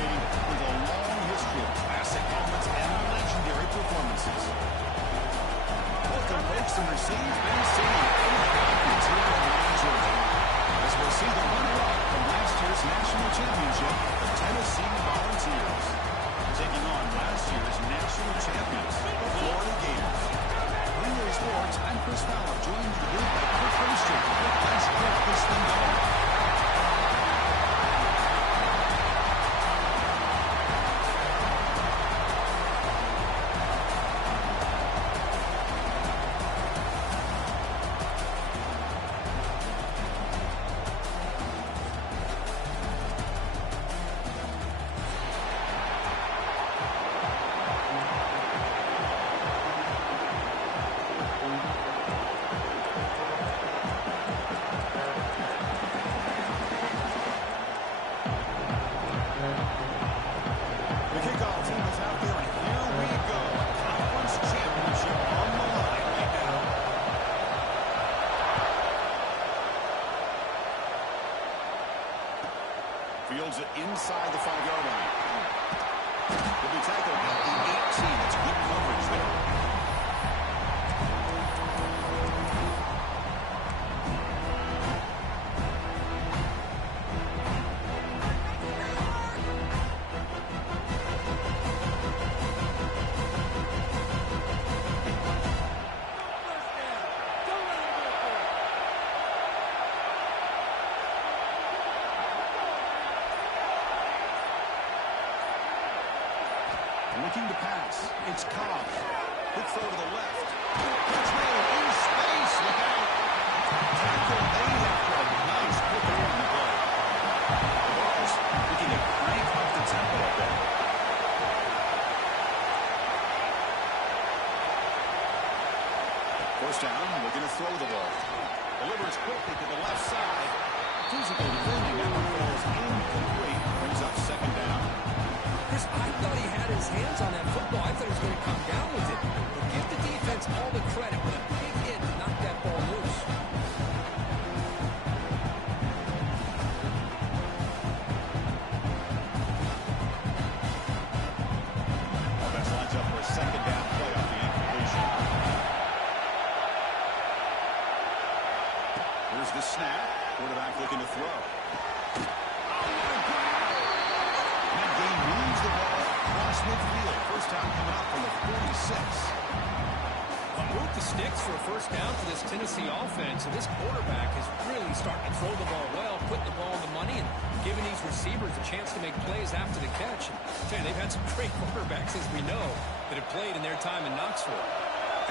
tailgating with a long history of classic moments and legendary performances. Welcome, folks, to Mercedes-Benz Stadium in Athens here in Atlanta, Georgia, as we'll see the runner-up from last year's national championship, the Tennessee Volunteers, taking on last year's national champions, the Florida Gators. Greenway Sports, I'm Chris Fowler, joined the group by Cliff Roaster. Let's get this thing going. Fields it inside the 5-yard line. He'll be tackled at the 18. That's good coverage there. Looking to pass. It's Cobb. Quick throw to the left. Catch made in space. Look out. Tackle made after a nice quick on the play. The Vols looking to crank up the tempo up there. First down, looking to throw the ball. Delivers quickly to the left side. Physical defending effort falls incomplete. Brings up second down. Chris, I thought he had his hands on that football. I thought he was going to come down with it. But give the defense all the credit. With a big hit to knock that ball loose. Offense lines up for a second down play off the incompletion. Here's the snap. Quarterback looking to throw. Midfield. First down coming up from the 46. Move the sticks for a first down for this Tennessee offense. And this quarterback is really starting to throw the ball well, putting the ball on the money, and giving these receivers a chance to make plays after the catch. And they've had some great quarterbacks, as we know, that have played in their time in Knoxville.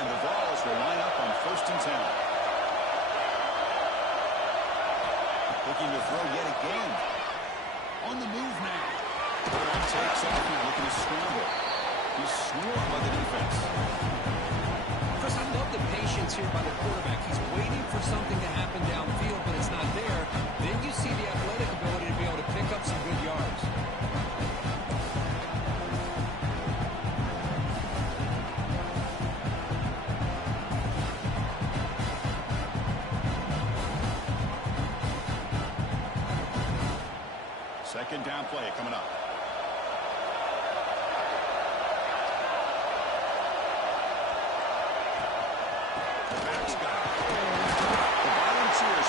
And the Vols will line up on 1st and 10. Looking to throw yet again. On the move now. Quarterback takes off now, looking to scramble. He's swarmed by the defense. Chris, I love the patience here by the quarterback. He's waiting for something to happen downfield, but it's not there. Then you see the athletic ability to be able to pick up some good yards. Second down play coming up.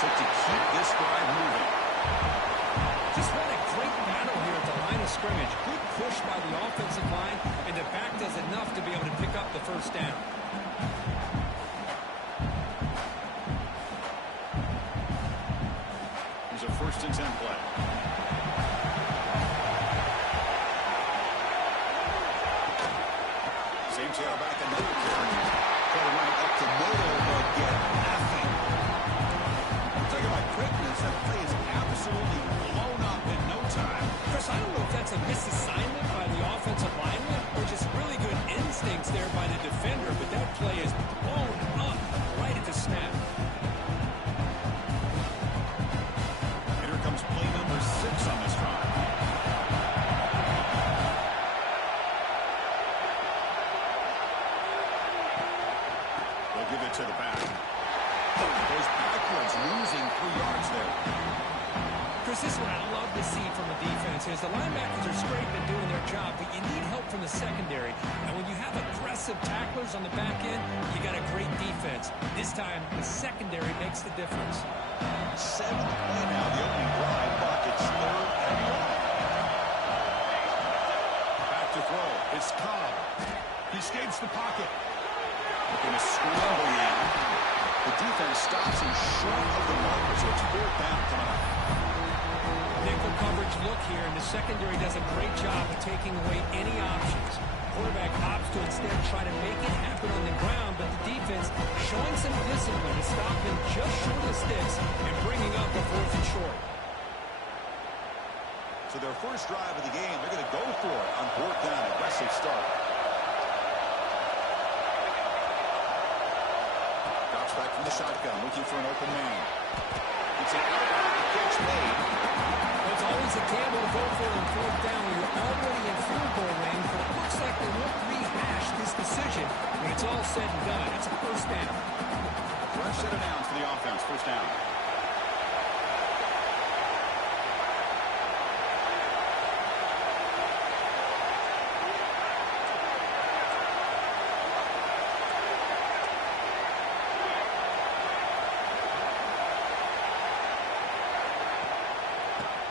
To keep this drive moving. Just ran a great battle here at the line of scrimmage. Good push by the offensive line, and the back does enough to be able to pick up the first down. Here's a 1st and 10 play. Same tailback, another carry. Try to run it up the middle, but get nothing. Quickness, that play is absolutely blown up in no time. Chris, I don't know if that's a misassignment by the offensive lineman or just really good instincts there by the defender, but that play is blown up right at the snap. Here comes play number 6 on this drive. They'll give it to the back. Goes backwards, losing 3 yards there. Chris, this is what I love to see from the defense is the linebackers are scraping, doing their job, but you need help from the secondary. And when you have aggressive tacklers on the back end, you got a great defense. This time, the secondary makes the difference. 7th play now, the opening drive, but it's 3rd and long. Back to throw. It's Cobb. He escapes the pocket. Looking to scramble now. The defense stops him short of the marker, so it's 4th down coming up. Nickel coverage look here, and the secondary does a great job of taking away any options. Quarterback opts to instead try to make it happen on the ground, but the defense showing some discipline to stop him just short of the sticks and bringing up a 4th and short. So their first drive of the game, they're going to go for it on 4th down. Aggressive start. Drops back from the shotgun, looking for an open man. It's an out-of-bounds catch made. It's always a gamble to go for it on 4th down when you're already in field goal range, but it looks like they won't rehash this decision when it's all said and done. It's a 1st down. Fresh set of downs for the offense. 1st down.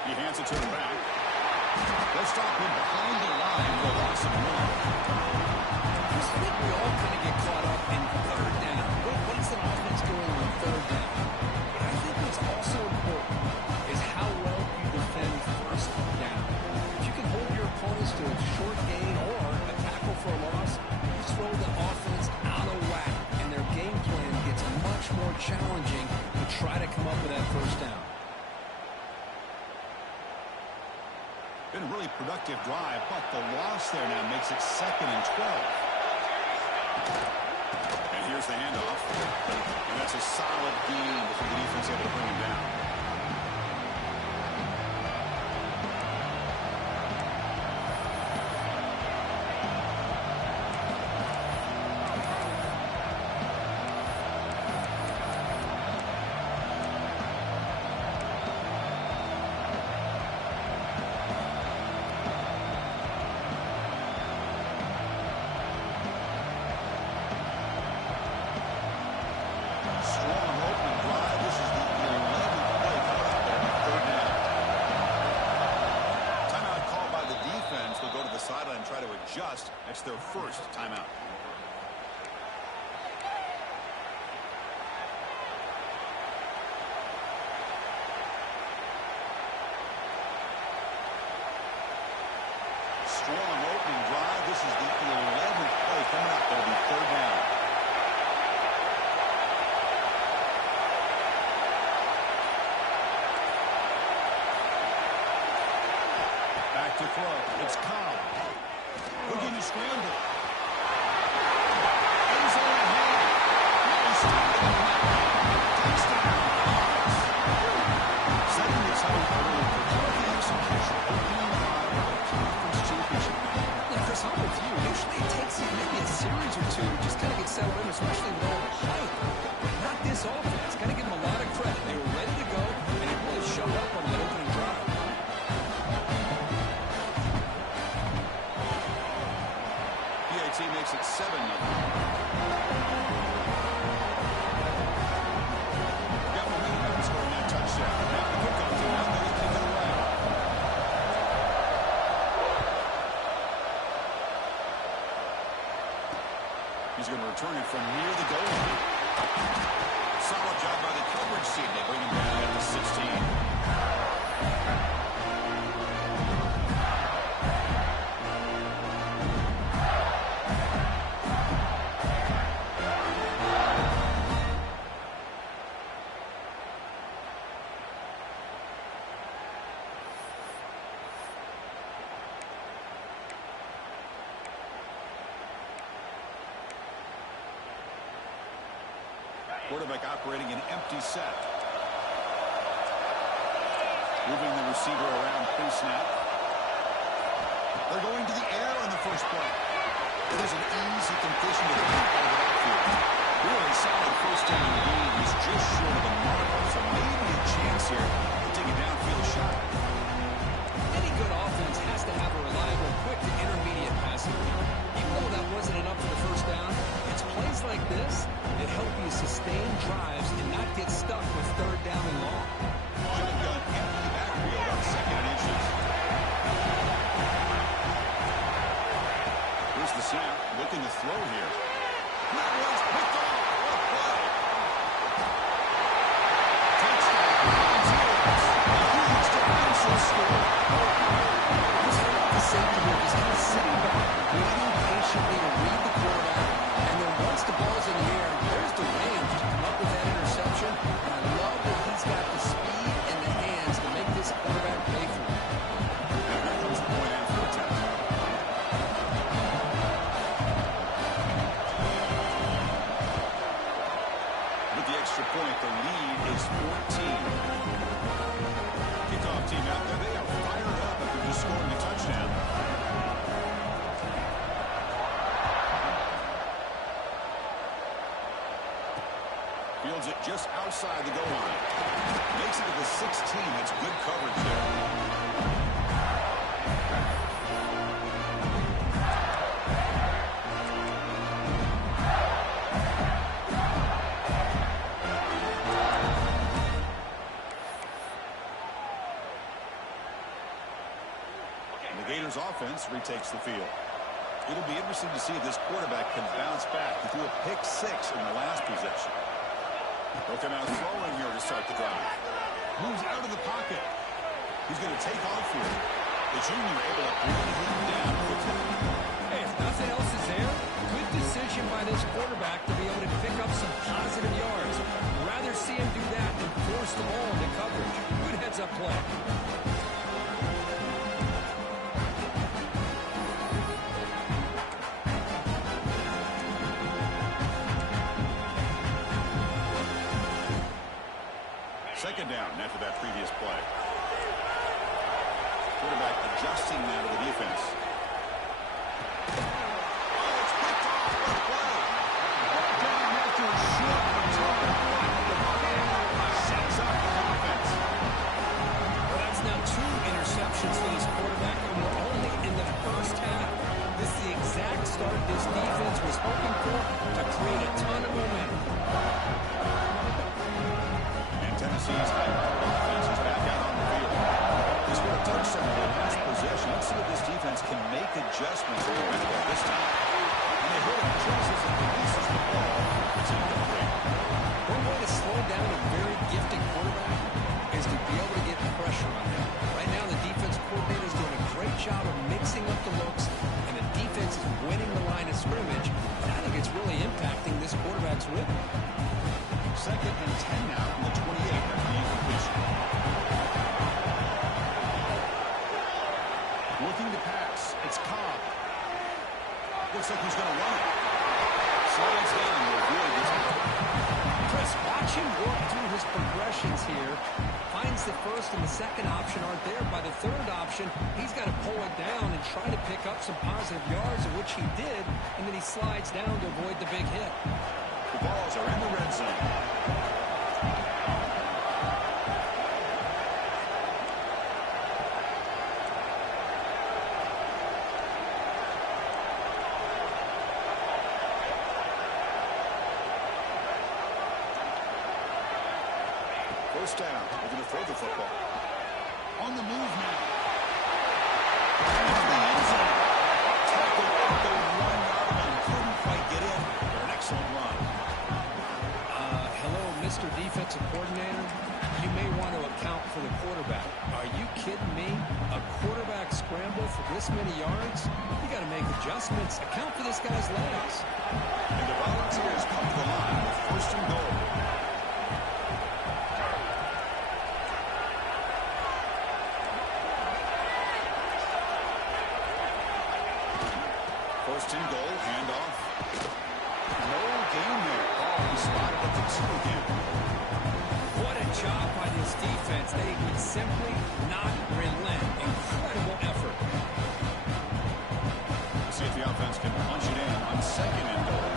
He hands it to him back. They'll stop him behind the line for a loss of 1. I think we all kind of get caught up in 3rd down. What is an offense doing on 3rd down? But I think what's also important is how well you defend 1st down. If you can hold your opponents to a short gain or a tackle for a loss, you throw the offense out of whack, and their game plan gets much more challenging to try to come up with that 1st down. Been a really productive drive, but the loss there now makes it 2nd and 12. And here's the handoff. And that's a solid gain before the defense able to bring him down. That's their first timeout. Strong opening drive. This is the 11th play coming up. That'll be 3rd down. Back to throw. It's Cobb. Looking to scramble. Ends on the hand. Nice tackle. Touchdown. Setting this up early for the execution. Opening drive of the conference championship. Yeah, Chris, I'm with you. Usually it takes you maybe a series or two to just kind of get settled in, especially with all the hype. Not this offense. Got to give them a lot of credit. They were ready to go, and it really showed up on that opening drive. Makes it 7-0. Got momentum after scoring that touchdown. Now the kickoff team out there to take it away. He's going to return it from near the goal line. Solid job by the coverage team. They bring him down at the 16. Quarterback operating an empty set. Moving the receiver around pre-snap. They're going to the air on the first play. It is an easy completion to the out of the backfield. Really solid first down gain. He's just short of the marker, so maybe a chance here to take a downfield shot. point, the lead is 14. Kickoff team out there, they are fired up after just scoring a touchdown. Fields it just outside the goal line. Makes it to the 16. That's good coverage there. Offense retakes the field. It'll be interesting to see if this quarterback can bounce back. He threw a pick 6 in the last possession. Looking out throwing here to start the drive. Moves out of the pocket. He's going to take off here. The junior able to bring him down quickly. Hey, if nothing else is there, good decision by this quarterback to be able to pick up some positive yards. Rather see him do that than force the ball into coverage. Good heads-up play. Second down after that previous play. Quarterback adjusting now to the defense. Oh, it's picked off. What a play. Brought down after a short return. Sets up the offense. Well, that's now 2 interceptions for this quarterback, and we're only in the first half. This is the exact start this defense was hoping for to create a ton of momentum. Tennessee's offense is back out on the field. This would have touched some of the last possession. Let's see if this defense can make adjustments a little bit this time. And they hit him chases and releases the ball. It's incomplete. One way to slow down a very gifted quarterback is to be able to get pressure on him. Right now, the defense coordinator is doing a great job of mixing up the looks, and the defense is winning the line of scrimmage. And I think it's really impacting this quarterback's rhythm. Second and 10 now from the 28 after the incompletion. Looking to pass. It's Cobb. Looks like he's going to run it. Slides down to avoid this play. Chris, watch him work through his progressions here. Finds the first and the second option aren't there. By the third option, he's got to pull it down and try to pick up some positive yards, of which he did, and then he slides down to avoid the big hit. The balls are in the red zone. First down. They're going to throw the football. On the move now. Into the end zone. Tackled at the 1-yard line. Couldn't quite get in. They're an excellent run. Hello, Mr. Defensive Coordinator. You may want to account for the quarterback. Are you kidding me? A quarterback scramble for this many yards? You got to make adjustments. Account for this guy's legs. And the Volunteers come to the line with first and goal. First and goal, handoff. No gain there. Ball is spotted at the 2 again. What a job by this defense. They would simply not relent. Incredible effort. We'll see if the offense can punch it in on second and goal.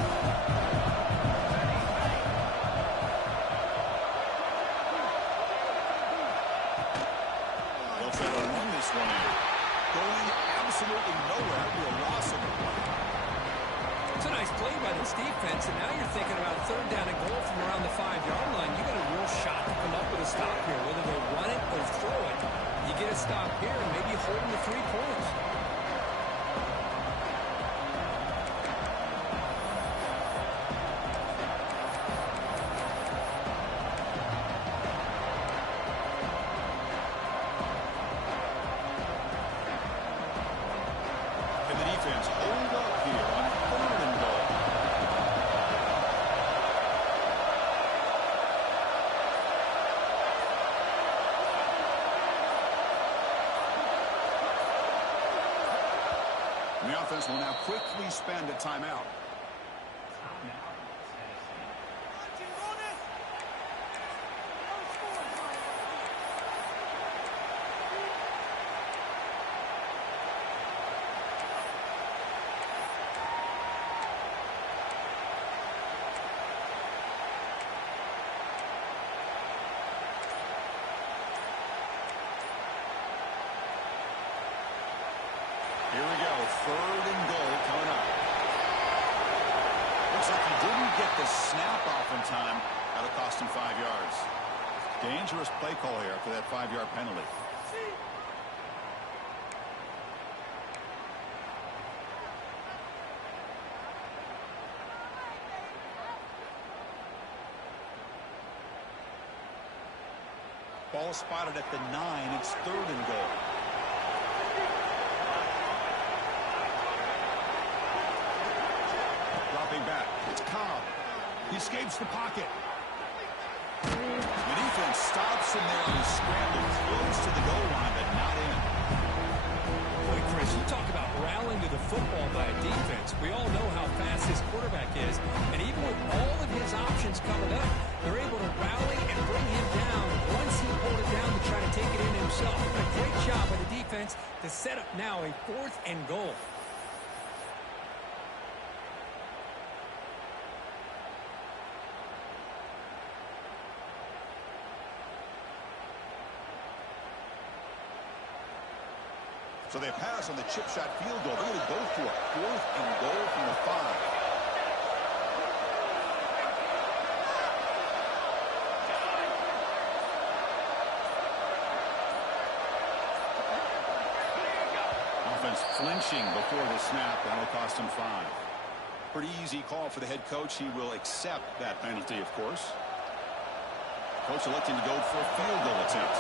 They'll try to run this one in. Going absolutely nowhere after a loss of the play. It's a nice play by this defense, and now you're thinking about third down and goal from around the 5-yard line. You got a real shot to come up with a stop here, whether they run it or throw it. You get a stop here and maybe holding the 3 points. And the defense hold up here on third and goal. And the offense will now quickly spend a timeout. third and goal coming up. Looks like he didn't get the snap off in time. That'll cost him 5 yards. Dangerous play call here after that 5-yard penalty. Ball spotted at the 9. It's third and goal. Dropping back. It's Cobb. He escapes the pocket. The defense stops him there on the scramble. Close to the goal line, but not in. Boy, Chris, you talk about rallying to the football by a defense. We all know how fast this quarterback is. And even with all of his options coming up, they're able to rally and bring him down once he pulled it down to try to take it in himself. A great job by the defense to set up now a 4th and goal. So they pass on the chip shot field goal. They're going to go for a 4th and goal from the 5. Offense flinching before the snap. That'll cost him 5. Pretty easy call for the head coach. He will accept that penalty, of course. Coach electing to go for a field goal attempt.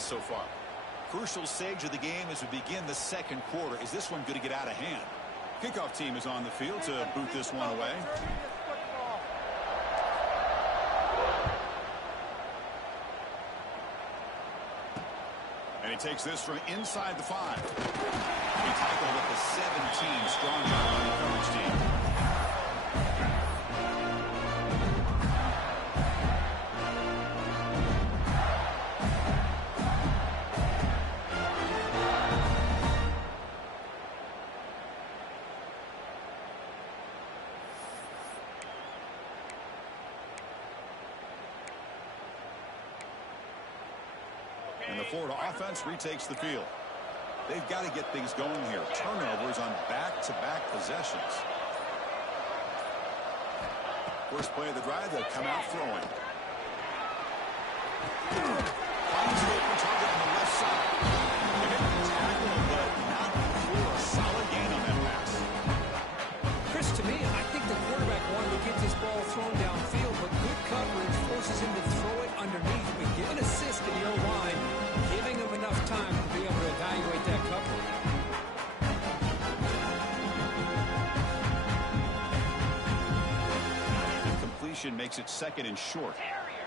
So far, crucial stage of the game as we begin the second quarter. Is this one going to get out of hand? Kickoff team is on the field to boot this one away. And he takes this from inside the 5. He tackled at the 17. Strong job on the coverage team. And the Florida offense retakes the field. They've got to get things going here. Turnovers on back-to-back possessions. First play of the drive, they'll come out throwing. Finds the open target on the left side. They make the tackle, but not before a solid gain on that pass. Chris, to me, I think the quarterback wanted to get this ball thrown downfield, but good coverage forces him to throw it underneath. But give an assist to the O-line, giving him enough time to be able to evaluate that coverage. Completion makes it 2nd and short.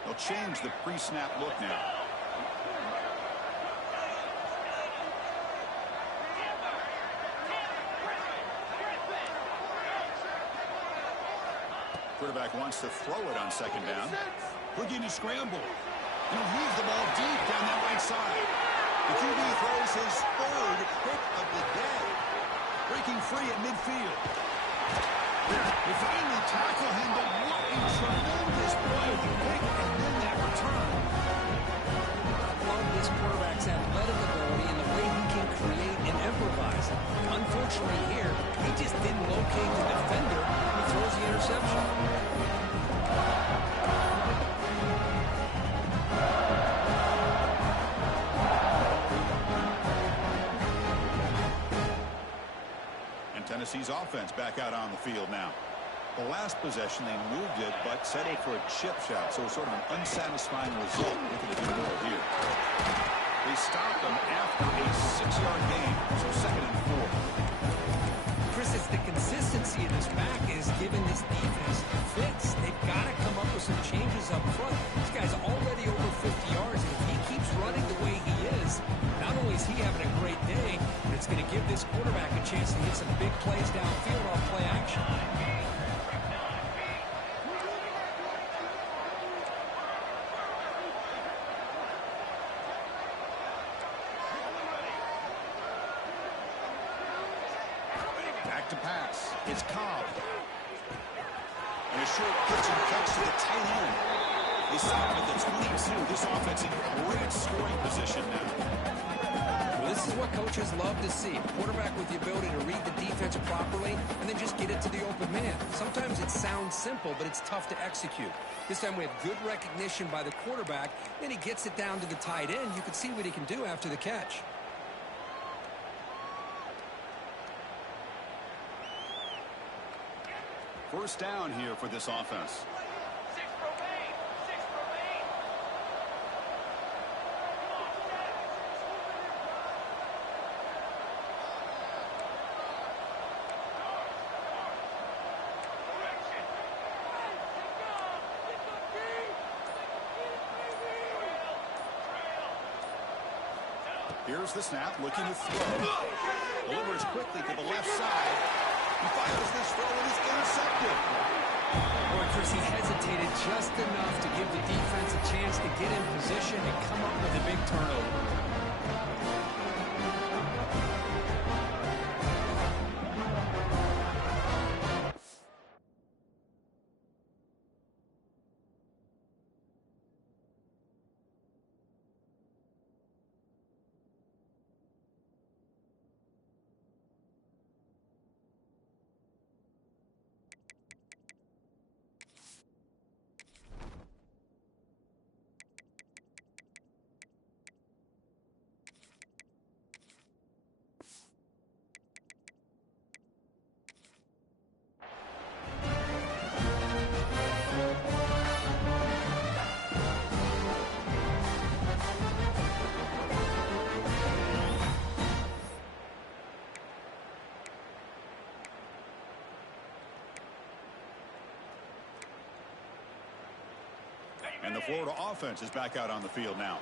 They'll change the pre-snap look now. Quarterback wants to throw it on 2nd down. Looking to scramble. And he'll heave the ball deep down that right side. The QB throws his 3rd pick of the day. Breaking free at midfield. They finally tackle him, but what a tremendous play. The pick and then that return. I love this quarterback's athletic ability and the way he can create and improvise. Unfortunately here, he just didn't locate the defender. He throws the interception. And Tennessee's offense back out on the field now. The last possession, they moved it, but settled for a chip shot, so sort of an unsatisfying result. Looking to do more here. They stopped them after a 6-yard gain, so 2nd and 4. Chris, it's the consistency of this back is giving this defense fits. They've got to come up with some changes up front. This guy's already over 50 yards, and if he keeps running the way he is, not only is he having a great day, but it's going to give this It's Cobb. And a short pitch and catch to the tight end. They stop at the 22. This offense in great scoring position now. Well, this is what coaches love to see. A quarterback with the ability to read the defense properly and then just get it to the open man. Sometimes it sounds simple, but it's tough to execute. This time we have good recognition by the quarterback. Then he gets it down to the tight end. You can see what he can do after the catch. First down here for this offense. Here's the snap, looking to throw. Delivers quickly to the left side. He fires this throw and is intercepted. Boy, Chris, he hesitated just enough to give the defense a chance to get in position and come up with a big turnover. And the Florida offense is back out on the field now.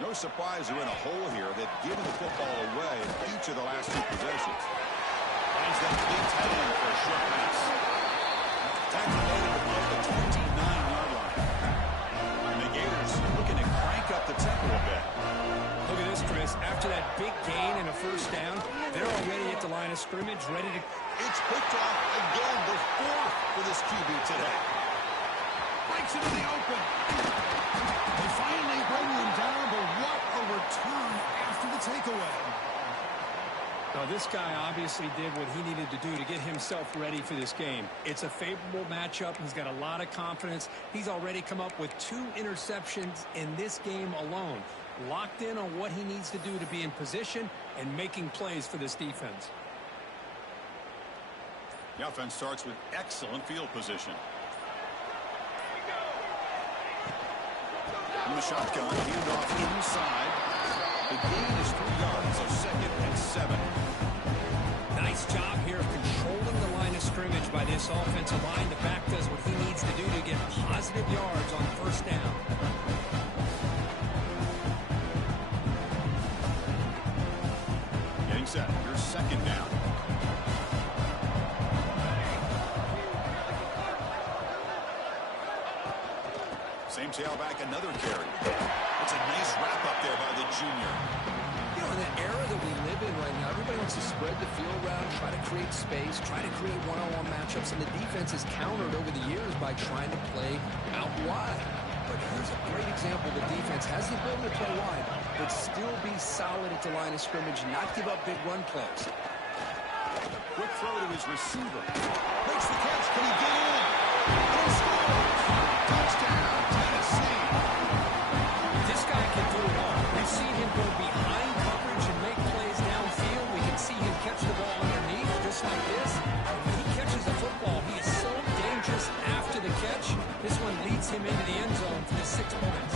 No surprise they're in a hole here. They've given the football away in each of the last two possessions. Finds that big tight end for a short pass. Tackle made above the 29-yard line. And the Gators looking to crank up the tempo a bit. Look at this, Chris. After that big gain and a first down, they're already at the line of scrimmage, ready to... It's picked off again, the fourth for this QB today. Breaks into the open. They finally bring him down, but what a return after the takeaway. Now, this guy obviously did what he needed to do to get himself ready for this game. It's a favorable matchup. He's got a lot of confidence. He's already come up with 2 interceptions in this game alone. Locked in on what he needs to do to be in position and making plays for this defense. The offense starts with excellent field position. From the shotgun, handoff inside. The gain is 3 yards, so 2nd and 7. Nice job here of controlling the line of scrimmage by this offensive line. The back does what he needs to do to get positive yards on first down. Getting set. Here's 2nd down. Same tailback, another carry. It's a nice wrap-up there by the junior. You know, in the era that we live in right now, everybody wants to spread the field around, try to create space, try to create one-on-one matchups, and the defense has countered over the years by trying to play out wide. But here's a great example. The defense has the ability to play wide, but still be solid at the line of scrimmage, not give up big run plays. Quick throw to his receiver. Makes the catch. Can he get in? He scores! Touchdown, Tennessee. This guy can do it all. We've seen him go behind coverage and make plays downfield. We can see him catch the ball underneath just like this. When he catches the football, he is so dangerous after the catch. This one leads him into the end zone for the 6 points.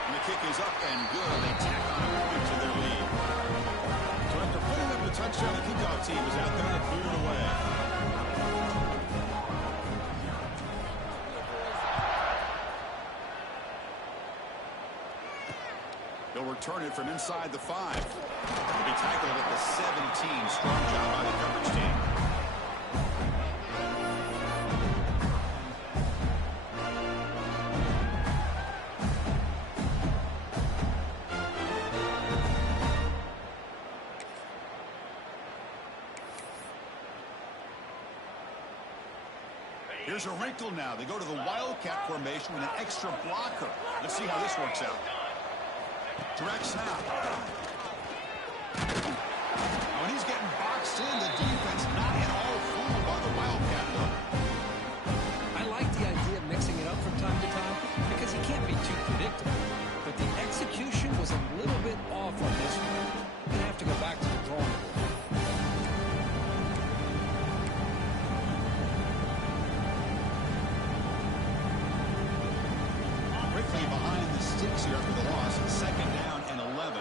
And the kick is up and good. They tack on a point to their lead. So after putting up the touchdown, the kickoff team is out there to clear it away. They'll return it from inside the 5. They'll be tackled at the 17. Strong job by the coverage team. Here's a wrinkle now. They go to the wildcat formation with an extra blocker. Let's see how this works out. Direct snap. When he's getting boxed in, the defense not at all fooled by the wildcat look. I like the idea of mixing it up from time to time because you can't be too predictable. But the execution was a little bit off on this one. You're going to have to go back to the drawing board. Quickly behind the sticks here after the loss. Second down and 11.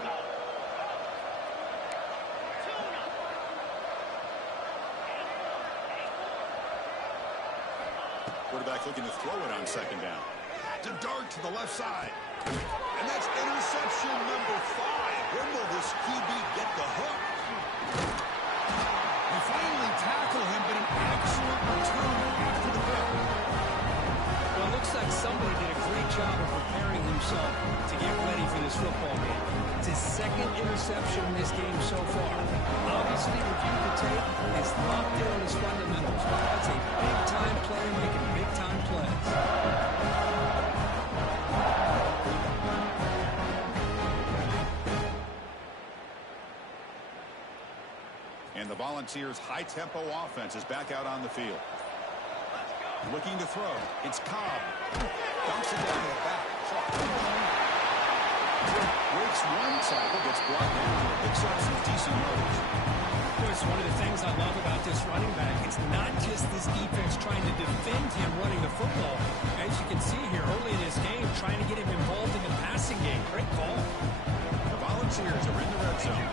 Quarterback looking to throw it on second down. To dart to the left side. And that's interception number 5. When will this QB get the hook? They finally tackle him, but an excellent return after the pick. Well, it looks like somebody did a great job of preparing himself to get ready for this football game. It's his second interception in this game so far. Obviously, reviewed the tape, is locked in on his fundamentals. That's a big-time player making big-time plays. And the Volunteers' high-tempo offense is back out on the field. Looking to throw. It's Cobb. Dumps it down to the back. Breaks one tackle, gets brought down, and picks up some decent yards. It's one of the things I love about this running back. It's not just this defense trying to defend him running the football. As you can see here early in this game, trying to get him involved in the passing game. Great call. The Volunteers are in the red zone.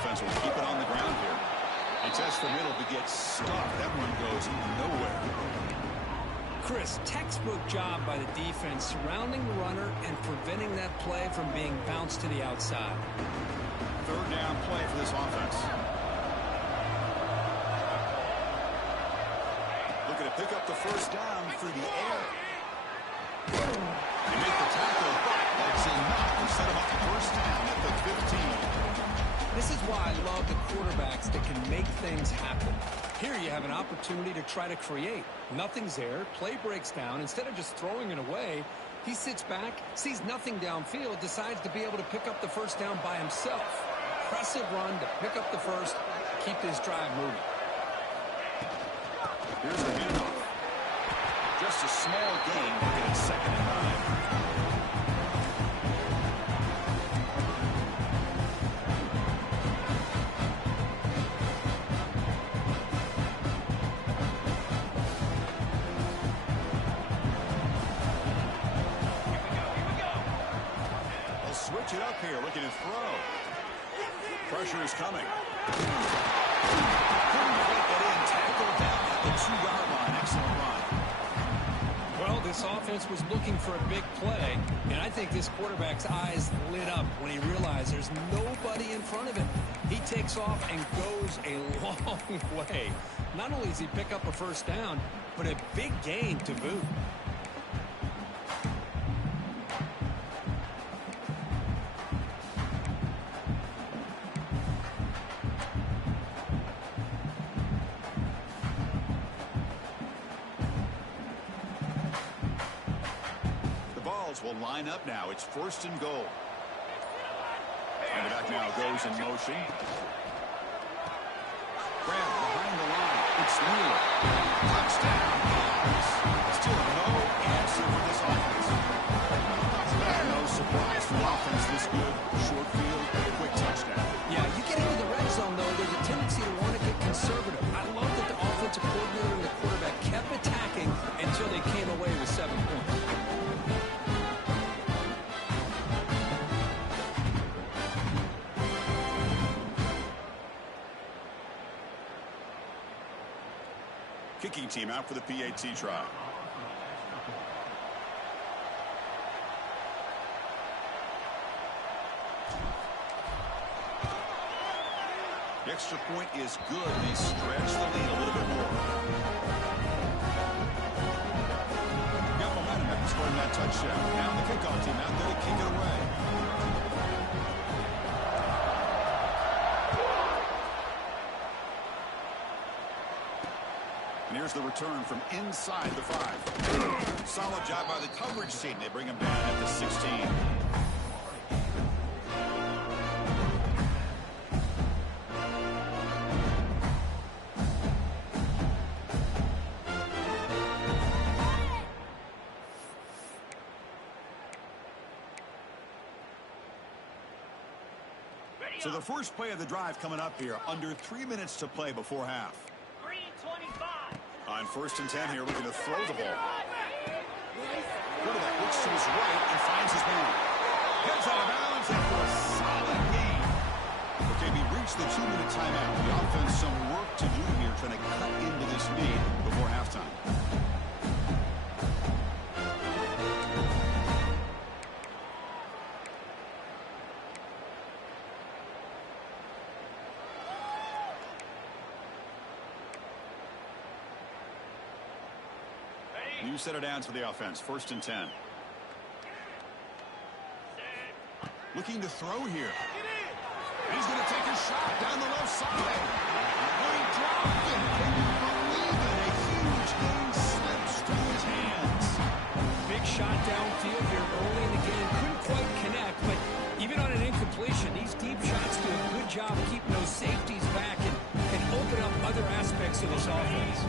Offense will keep it on the ground here. They test the middle to get stuffed. That one goes nowhere. Chris, textbook job by the defense surrounding the runner and preventing that play from being bounced to the outside. Third down play for this offense. Looking to pick up the first down through the air. They make the tackle, but that's enough to set him up the first down at the 15. This is why I love the quarterbacks that can make things happen. Here you have an opportunity to try to create. Nothing's there. Play breaks down. Instead of just throwing it away, he sits back, sees nothing downfield, decides to be able to pick up the first down by himself. Impressive run to pick up the first, keep this drive moving. Here's the handoff. Just a small gain, looking at 2nd and 9. Switch it up here, looking to throw. Pressure is coming. Couldn't quite get in, tackled down at the 2-yard line. Excellent run. Well, this offense was looking for a big play, and I think this quarterback's eyes lit up when he realized there's nobody in front of him. He takes off and goes a long way. Not only does he pick up a first down, but a big gain to boot. Will line up now. It's 1st and goal. And the back now goes in motion. Grab behind the line. It's Mueller. Touchdown. Still no answer for this offense. No surprise for offense this good. Short field, quick touchdown. Yeah, you get into the red zone, though, there's a tendency to want to get conservative. I love that the offensive coordinator and the quarterback kept attacking until they came away with 7 points. Kicking team out for the PAT try. The extra point is good. They stretch the lead a little bit more. Got momentum after scoring that touchdown. Now the kickoff team out there to kick it away. And here's the return from inside the 5. Solid job by the coverage team. They bring him down at the 16. So the first play of the drive coming up here, under 3 minutes to play before half. 3:25. On 1st and 10 here, looking to throw the ball. Quarterback looks to his right and finds his man. Heads out of bounds after a solid gain. Okay, we reached the 2-minute timeout. The offense some work to do here, trying to cut into this lead before halftime. New set of downs for the offense. 1st and 10. Looking to throw here. He's going to take a shot down the left side. He dropped it. Can you believe it? A huge gain slips through his hands. Big shot downfield here early in the game. Couldn't quite connect, but even on an incompletion, these deep shots do a good job of keeping those safeties back and open up other aspects of this offense.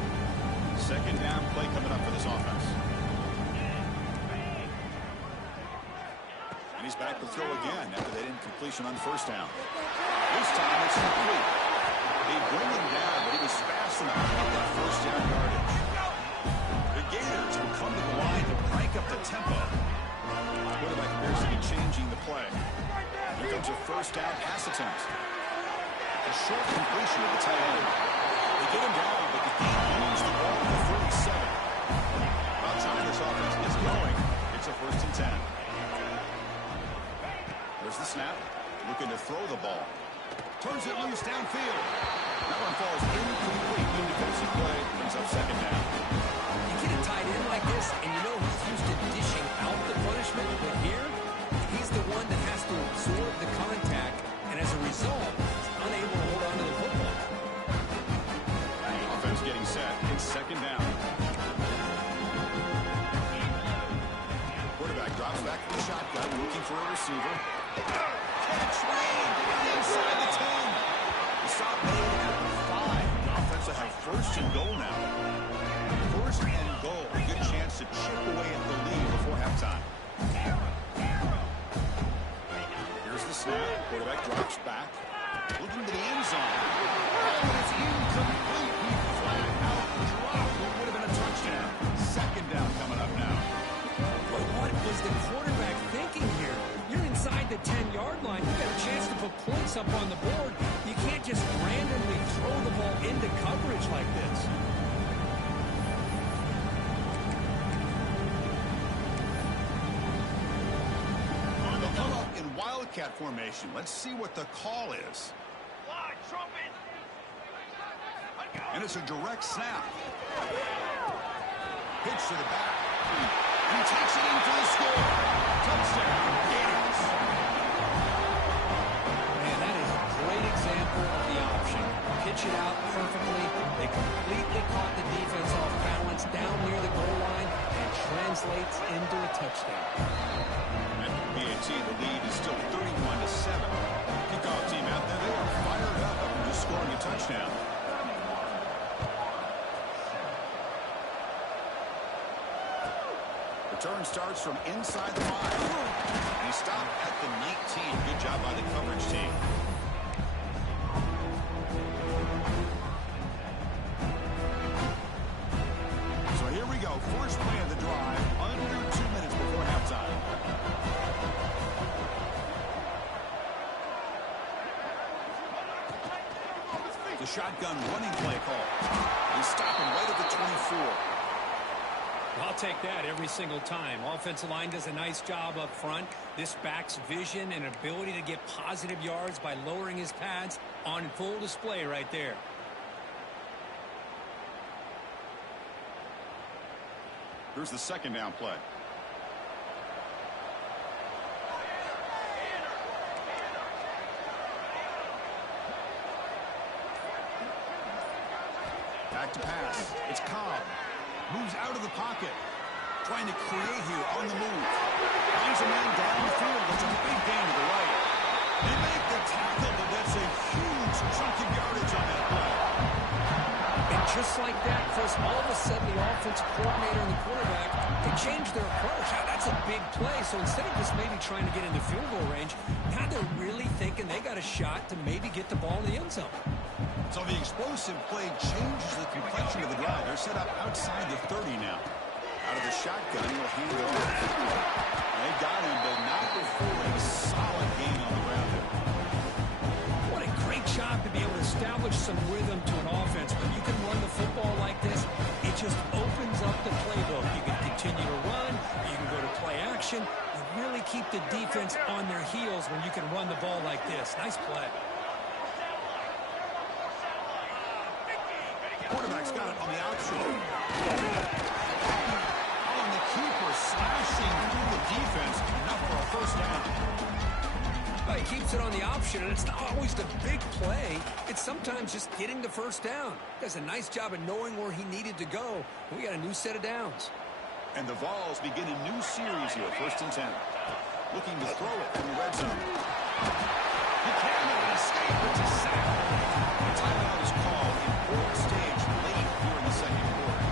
Second down play coming up for this offense. And he's back to throw again after that incompletion on 1st down. This time it's complete. They bring him down, but he was fast enough to get that 1st down yardage. The Gators will come to the line to crank up the tempo. Quarterback appears to be changing the play. Here comes a 1st down pass attempt. A short completion of the tight end. They get him down, but the game moves the ball to 37. About time this offense gets going. It's a 1st and 10. There's the snap. Looking to throw the ball. Turns it loose downfield. That one falls incomplete. Good defensive play. Brings up 2nd down. You get a tight end like this, and you know he's used to dishing out the punishment, but here, he's the one that has to absorb the contact, and as a result, he's unable to hold on to the football. Offense getting set. It's 2nd down. Quarterback drops back from the shotgun, looking for a receiver. Catch made inside the 10. The stop made at the 5. The offense will have 1st and goal now. 1st and goal. A good chance to chip away at the lead before halftime. Here's the snap. Quarterback drops back. Looking to the end zone. And it's incomplete. He flat out dropped. It would have been a touchdown. 2nd down coming up now. But what was the quarterback thinking here? You're inside the 10-yard line. You got a chance to put points up on the board. You can't just randomly throw the ball into coverage like this. They'll come up in Wildcat formation. Let's see what the call is. And it's a direct snap. Pitch to the back. He takes it in for the score. Touchdown, Gators. Man, that is a great example of the option. Pitch it out perfectly. They completely caught the defense off balance down near the goal line and translates into a touchdown. At the BAT, the lead is still 31-7. Kickoff team out there, they are fired up after just scoring a touchdown. Return starts from inside the 5. He stopped at the 19. Good job by the coverage team. So here we go. First play of the drive. Under 2 minutes before halftime. The shotgun running play call. They stop him right at the 24. I'll take that every single time. Offensive line does a nice job up front. This back's vision and ability to get positive yards by lowering his pads on full display right there. Here's the 2nd down play. Back to pass. It's Cobb. Moves out of the pocket. Trying to create here on the move. Finds a man downfield. It's a big gain to the right. They make the tackle, but that's a huge chunk of yardage on that play. And just like that, Chris, all of a sudden the offensive coordinator and the quarterback, they changed their approach. Now, that's a big play. So instead of just maybe trying to get into field goal range, now they're really thinking they got a shot to maybe get the ball in the end zone. So the explosive play changes the complexion of the drive. They're set up outside the 30 now. Out of the shotgun, he'll hand it over. They got him, but not before a solid gain on the ground there. What a great job to be able to establish some rhythm to an offense. When you can run the football like this, it just opens up the playbook. You can continue to run, you can go to play action. You really keep the defense on their heels when you can run the ball like this. Nice play. Quarterback's got it on the option. Oh, and the keeper slashing through the defense. Enough for a first down. Well, he keeps it on the option, and it's not always the big play. It's sometimes just getting the first down. He does a nice job of knowing where he needed to go. We got a new set of downs. And the Vols begin a new series here, 1st and 10. Looking to throw it from the red zone. Buchanan escape, it's a sack. The timeout is called. Important stage late here in the second quarter.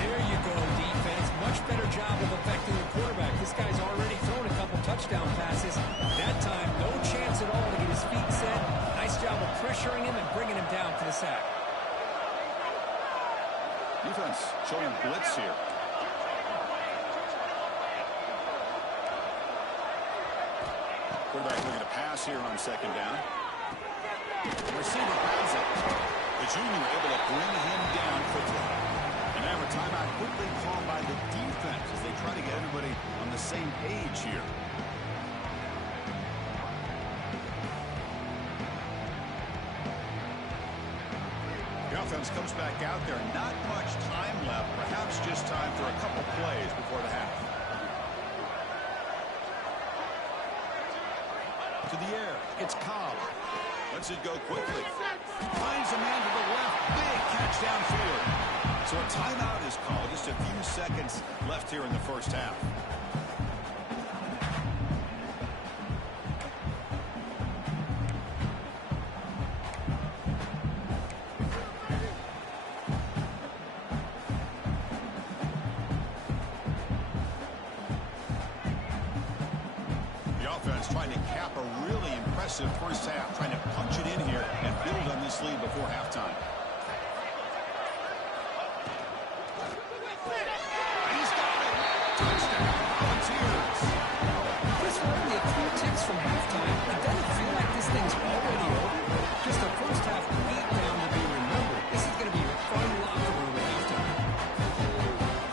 There you go, defense. Much better job of affecting the quarterback. This guy's already thrown a couple touchdown passes. That time, no chance at all to get his feet set. Nice job of pressuring him and bringing him down to the sack. Defense showing blitz here. Quarterback looking to pass here on 2nd down. The receiver grabs it. The junior able to bring him down quickly. And now a timeout quickly called by the defense as they try to get everybody on the same page here. The offense comes back out there. Not much time left. Perhaps just time for a couple plays before the half. To the air. It's Cobb. Lets it go quickly. Finds a man to the left. Big catch downfield. So a timeout is called. Just a few seconds left here in the first half. Trying to cap a really impressive first half, trying to punch it in here and build on this lead before halftime. And he's got it. Touchdown, Volunteers. Chris, we're only a few ticks from halftime. It doesn't feel like this thing's already over. Just the first half beat down to be remembered. This is going to be a fun locker room at halftime.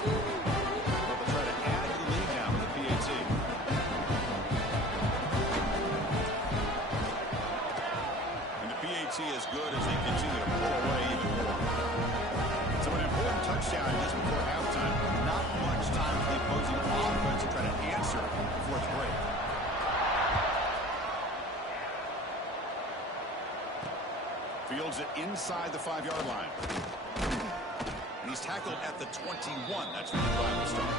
They'll try to add to the lead now with the PAT. As good as they continue to pull away even more. So an important touchdown just before halftime. Not much time for the opposing offense to try to answer before it's break. Fields it inside the 5-yard line. And he's tackled at the 21. That's where the drive will start.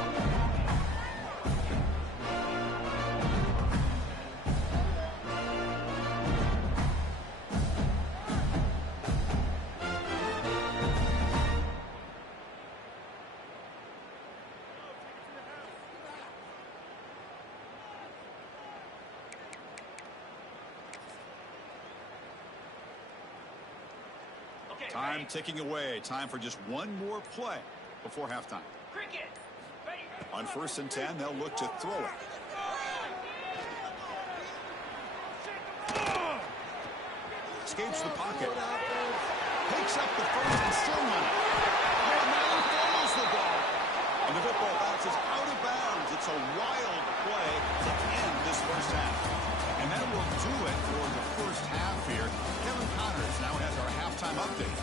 Time ticking away. Time for just one more play before halftime. On 1st and 10, they'll look to throw it. Escapes the pocket. Picks up the first and still none. Oh, now he throws the ball. And the football bounces out of bounds. It's a wild play to end this first half. And that will do it for the first half here. Kevin Connors now has our halftime update.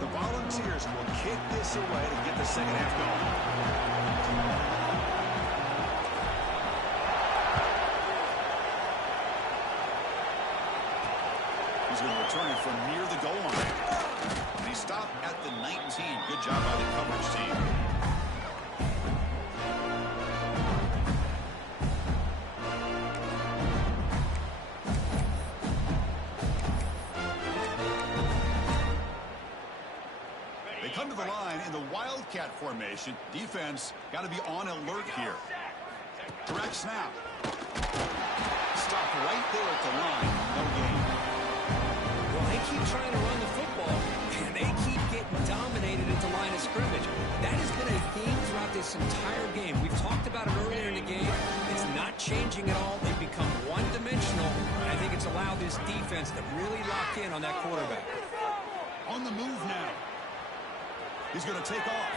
The Volunteers will kick this away to get the second half going. He's going to return it from near the goal line. And he stopped at the 19. Good job by the coverage team. They come to the line in the Wildcat formation. Defense got to be on alert here. Direct snap. Stop right there at the line. No gain. Well, they keep trying to run the football, and they keep getting dominated at the line of scrimmage. That has been a theme throughout this entire game. We've talked about it earlier in the game. It's not changing at all. They've become one-dimensional. I think it's allowed this defense to really lock in on that quarterback. On the move now. He's going to take off.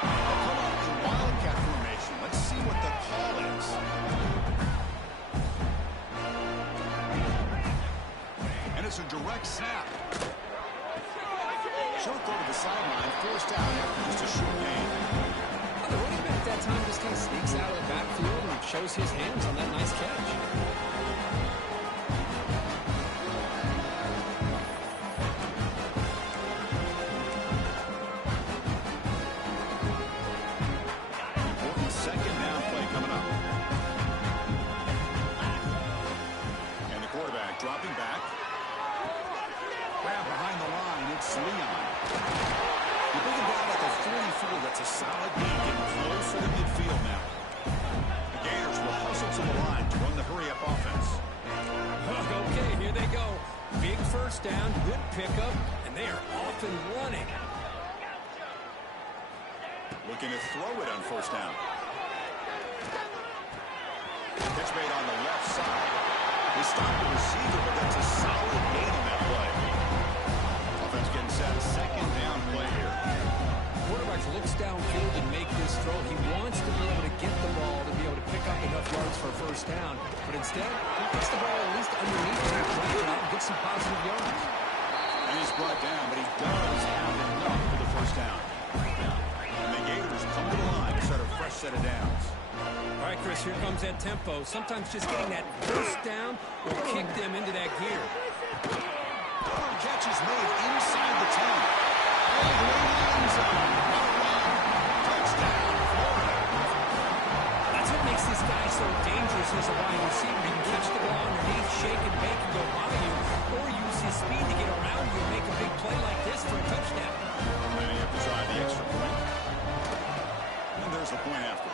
They'll come up in Wildcat formation. Let's see what the call is. And it's a direct snap. Short throw to the sideline, forced out after just a short gain. Well, the running back at that time just kind of sneaks out of the backfield and shows his hands on that nice catch. Dropping back. Grab behind the line. It's Leon. You bring him down at the 44. That's a solid gain. Getting closer to midfield now. The Gators will hustle to the line to run the hurry-up offense. Okay, here they go. Big first down, good pickup, and they are off and running. Looking to throw it on first down. Catch made on the left side. They stop the receiver, but that's a solid gain on that play. Offense getting set. Second down play here. Quarterback looks downfield and make this throw. He wants to be able to get the ball to be able to pick up enough yards for a first down. But instead, he puts the ball at least underneath him, drop it out, and get some positive yards. And he's brought down, but he does have enough for the first down. And the Gators come to the line to start a fresh set of downs. All right, Chris, here comes that tempo. Sometimes just getting that first down will kick them into that gear. Catch is made inside the 10. All the way to the end zone. Touchdown, Florida. That's what makes this guy so dangerous as a wide receiver. He can catch the ball underneath, shake and bake and go by you, or use his speed to get around you and make a big play like this for a touchdown. And you have to try the extra point. And there's the point after.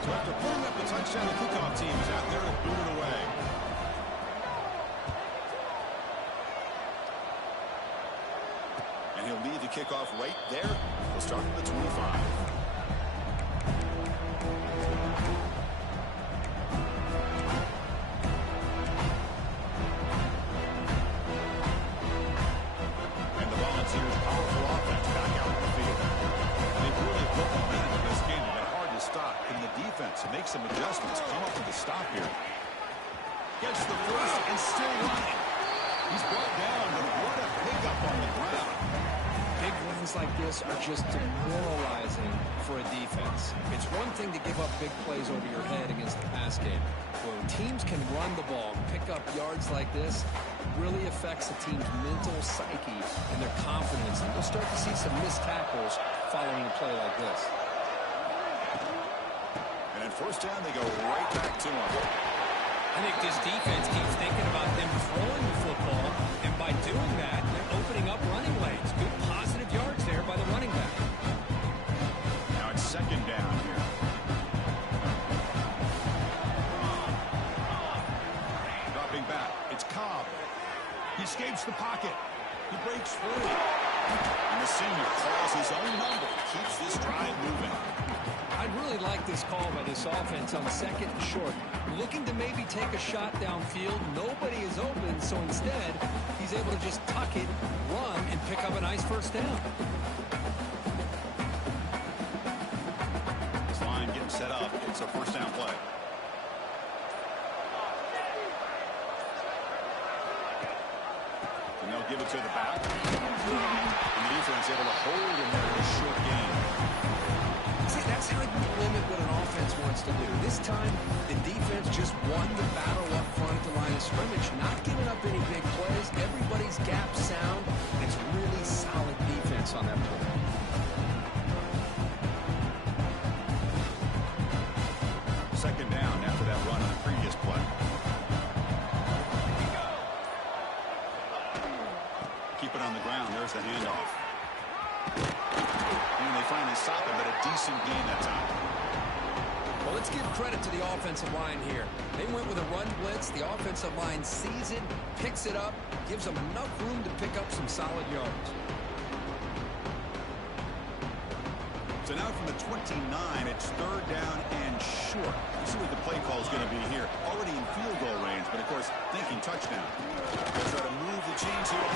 So after pulling up the touchdown, the kickoff team is out there to boot it away. And he'll lead the kickoff right there. We'll start at the 25. To make some adjustments, come up with a stop here. Gets the first and still running. He's brought down, but what a pickup on the ground. Big wins like this are just demoralizing for a defense. It's one thing to give up big plays over your head against the pass game. When teams can run the ball and pick up yards like this, it really affects the team's mental psyche and their confidence. And you'll start to see some missed tackles following a play like this. And at first down, they go right back to him. I think this defense keeps thinking about them throwing the football, and by doing that, they're opening up running lanes. Good positive yards there by the running back. Now it's second down here. Dropping back. It's Cobb. He escapes the pocket. He breaks free. And the senior calls his own number. Keeps this drive moving. I'd really like this call by this offense on second and short. Looking to maybe take a shot downfield. Nobody is open, so instead, he's able to just tuck it, run, and pick up a nice first down. This line getting set up. It's a first down play. And they'll give it to the back. And the defense able to hold him there with a short game. This time, the defense just won the battle up front at the line of scrimmage, not giving up any big plays. Everybody's gap sound. It's really solid defense on that play. Second down after that run on the previous play. Keep it on the ground. There's the handoff. And they finally stop it, but a decent gain that time. Well, let's give credit to the offensive line here. They went with a run blitz. The offensive line sees it, picks it up, gives them enough room to pick up some solid yards. So now from the 29, it's third down and short. Let's see what the play call is going to be here. Already in field goal range, but of course, thinking touchdown. They'll try to move the chains here.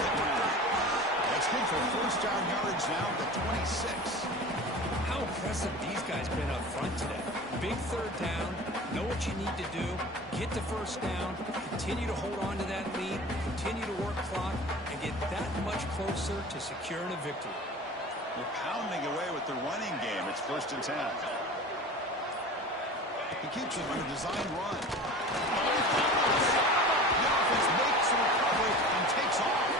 That's good for first down yardage now at the 26. How impressive these guys been up front today. Big third down, know what you need to do, get the first down, continue to hold on to that lead, continue to work clock, and get that much closer to securing a victory. They're pounding away with the running game. It's 1st and 10. He keeps it on a design run. The offense makes a recovery and takes off.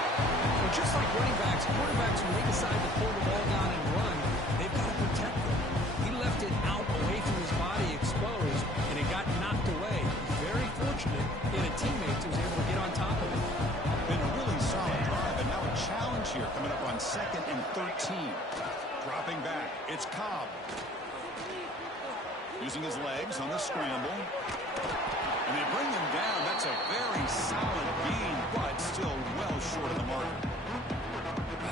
Well, just like running backs, quarterbacks, when they decide to pull the ball down and run, they've got to protect them. He left it out away from his body exposed, and it got knocked away. Very fortunate he had a teammate who was able to get on top of it. Been a really solid drive, and now a challenge here coming up on 2nd and 13. Dropping back, it's Cobb. Using his legs on the scramble. And they bring him down. That's a very solid gain, but still well short of the marker.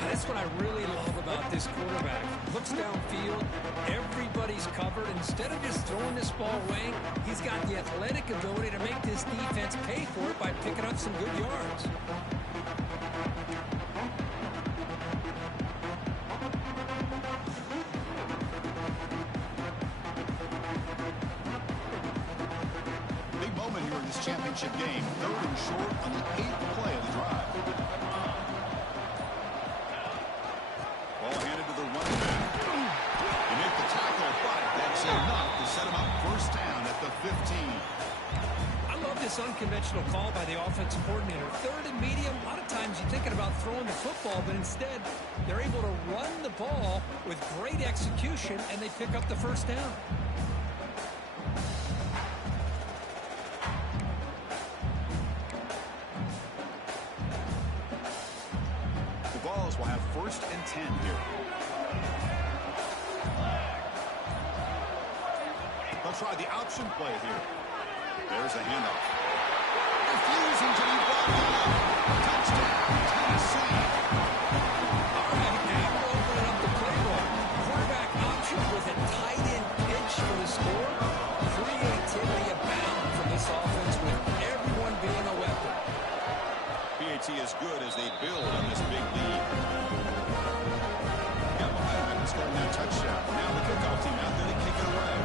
That's what I really love about this quarterback. Looks downfield, everybody's covered. Instead of just throwing this ball away, he's got the athletic ability to make this defense pay for it by picking up some good yards. Big moment here in this championship game. 3rd and short on the 8th play of the drive. Ball handed to the running back. They make the tackle, but that's enough to set him up 1st down at the 15. I love this unconventional call by the offensive coordinator. 3rd and medium, a lot of times you're thinking about throwing the football, but instead they're able to run the ball with great execution, and they pick up the 1st down. Will have 1st and 10 here. They'll try the option play here. There's the handoff. Refusing to be brought down. Touchdown, Tennessee. All right, now we're opening up the playbook. Quarterback option with a tight end pitch for the score. Creativity abound from this offense with everyone being a weapon. PAT is good as they build on this big lead. Got behind them, scoring that touchdown. Now the kickoff team out there to kick it away.